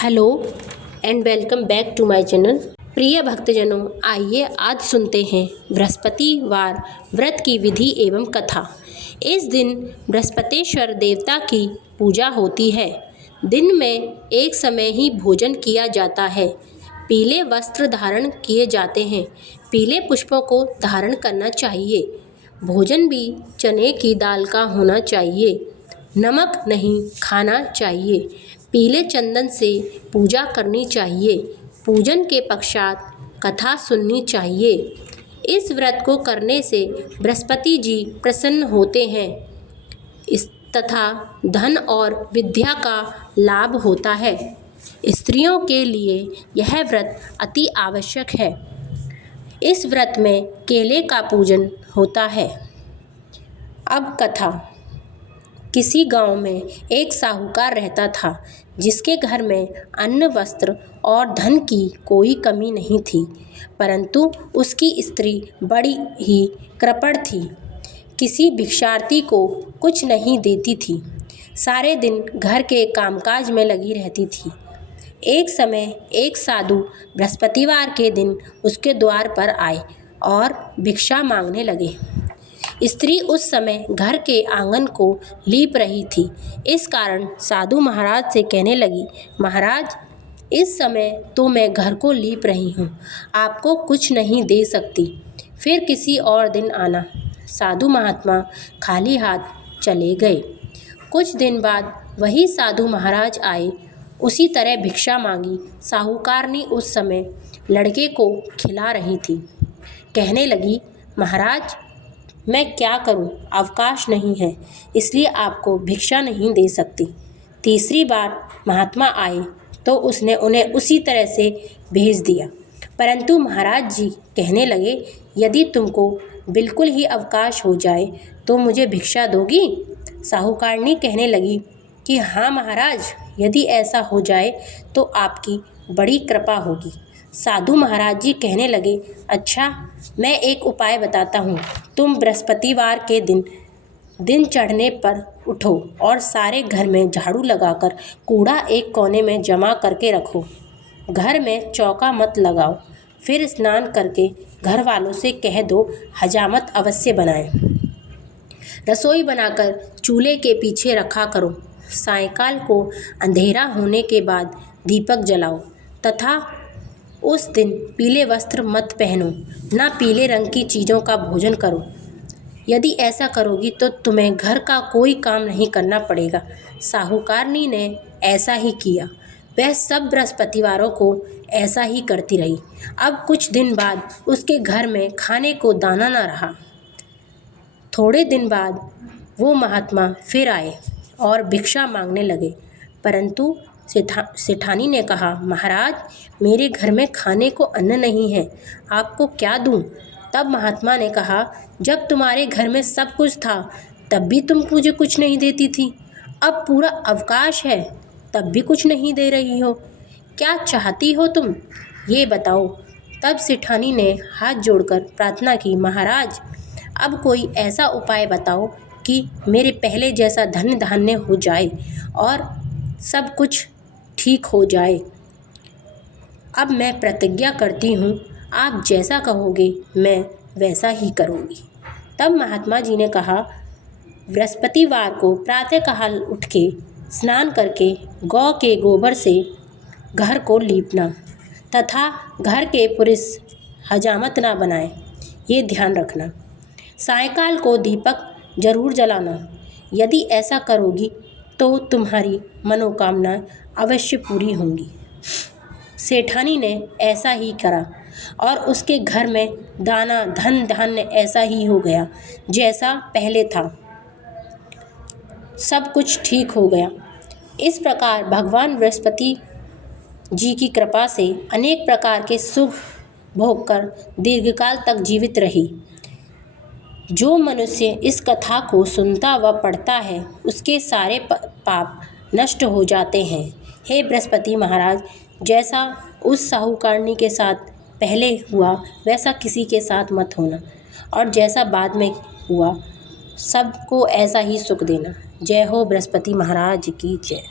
Hello and welcome back to my channel. प्रिय भक्तजनों, आइए आज सुनते हैं बृहस्पतिवार व्रत की विधि एवं कथा। इस दिन बृहस्पतिश्वर देवता की पूजा होती है। दिन में एक समय ही भोजन किया जाता है। पीले वस्त्र धारण किए जाते हैं। पीले पुष्पों को धारण करना चाहिए। भोजन भी चने की दाल का होना चाहिए। नमक नहीं खाना चाहिए। पीले चंदन से पूजा करनी चाहिए। पूजन के पश्चात कथा सुननी चाहिए। इस व्रत को करने से बृहस्पति जी प्रसन्न होते हैं इस तथा धन और विद्या का लाभ होता है। स्त्रियों के लिए यह व्रत अति आवश्यक है। इस व्रत में केले का पूजन होता है। अब कथा। किसी गांव में एक साहूकार रहता था, जिसके घर में अन्न, वस्त्र और धन की कोई कमी नहीं थी, परंतु उसकी स्त्री बड़ी ही कृपण थी। किसी भिक्षार्थी को कुछ नहीं देती थी। सारे दिन घर के कामकाज में लगी रहती थी। एक समय एक साधु बृहस्पतिवार के दिन उसके द्वार पर आए और भिक्षा मांगने लगे। स्त्री उस समय घर के आंगन को लीप रही थी। इस कारण साधु महाराज से कहने लगी, महाराज, इस समय तो मैं घर को लीप रही हूँ, आपको कुछ नहीं दे सकती, फिर किसी और दिन आना। साधु महात्मा खाली हाथ चले गए। कुछ दिन बाद वही साधु महाराज आए। उसी तरह भिक्षा मांगी। साहूकारनी उस समय लड़के को खिला रही थी। कहने लगी, महाराज, मैं क्या करूं, अवकाश नहीं है, इसलिए आपको भिक्षा नहीं दे सकती। तीसरी बार महात्मा आए तो उसने उन्हें उसी तरह से भेज दिया, परंतु महाराज जी कहने लगे, यदि तुमको बिल्कुल ही अवकाश हो जाए तो मुझे भिक्षा दोगी? साहूकारनी कहने लगी कि हाँ महाराज, यदि ऐसा हो जाए तो आपकी बड़ी कृपा होगी। साधु महाराज जी कहने लगे, अच्छा, मैं एक उपाय बताता हूँ। तुम बृहस्पतिवार के दिन चढ़ने पर उठो और सारे घर में झाड़ू लगाकर कूड़ा एक कोने में जमा करके रखो। घर में चौका मत लगाओ। फिर स्नान करके घर वालों से कह दो हजामत अवश्य बनाएं। रसोई बनाकर चूल्हे के पीछे रखा करो। सायंकाल को अंधेरा होने के बाद दीपक जलाओ तथा उस दिन पीले वस्त्र मत पहनो, ना पीले रंग की चीज़ों का भोजन करो। यदि ऐसा करोगी तो तुम्हें घर का कोई काम नहीं करना पड़ेगा। साहूकारनी ने ऐसा ही किया। वह सब बृहस्पतिवारों को ऐसा ही करती रही। अब कुछ दिन बाद उसके घर में खाने को दाना न रहा। थोड़े दिन बाद वो महात्मा फिर आए और भिक्षा मांगने लगे, परंतु सेठानी ने कहा, महाराज, मेरे घर में खाने को अन्न नहीं है, आपको क्या दूं? तब महात्मा ने कहा, जब तुम्हारे घर में सब कुछ था तब भी तुम मुझे कुछ नहीं देती थी। अब पूरा अवकाश है तब भी कुछ नहीं दे रही हो। क्या चाहती हो तुम, ये बताओ। तब सेठानी ने हाथ जोड़कर प्रार्थना की, महाराज, अब कोई ऐसा उपाय बताओ कि मेरे पहले जैसा धन धान्य हो जाए और सब कुछ ठीक हो जाए। अब मैं प्रतिज्ञा करती हूँ, आप जैसा कहोगे मैं वैसा ही करूँगी। तब महात्मा जी ने कहा, बृहस्पतिवार को प्रातःकाल उठ के स्नान करके गौ के गोबर से घर को लीपना तथा घर के पुरुष हजामत ना बनाए, ये ध्यान रखना। सायंकाल को दीपक जरूर जलाना। यदि ऐसा करोगी तो तुम्हारी मनोकामना अवश्य पूरी होंगी। सेठानी ने ऐसा ही करा और उसके घर में दाना, धन धान्य ऐसा ही हो गया जैसा पहले था। सब कुछ ठीक हो गया। इस प्रकार भगवान बृहस्पति जी की कृपा से अनेक प्रकार के सुख भोग कर दीर्घकाल तक जीवित रही। जो मनुष्य इस कथा को सुनता व पढ़ता है, उसके सारे पाप नष्ट हो जाते हैं। हे बृहस्पति महाराज, जैसा उस साहूकारनी के साथ पहले हुआ वैसा किसी के साथ मत होना, और जैसा बाद में हुआ सबको ऐसा ही सुख देना। जय हो बृहस्पति महाराज की जय।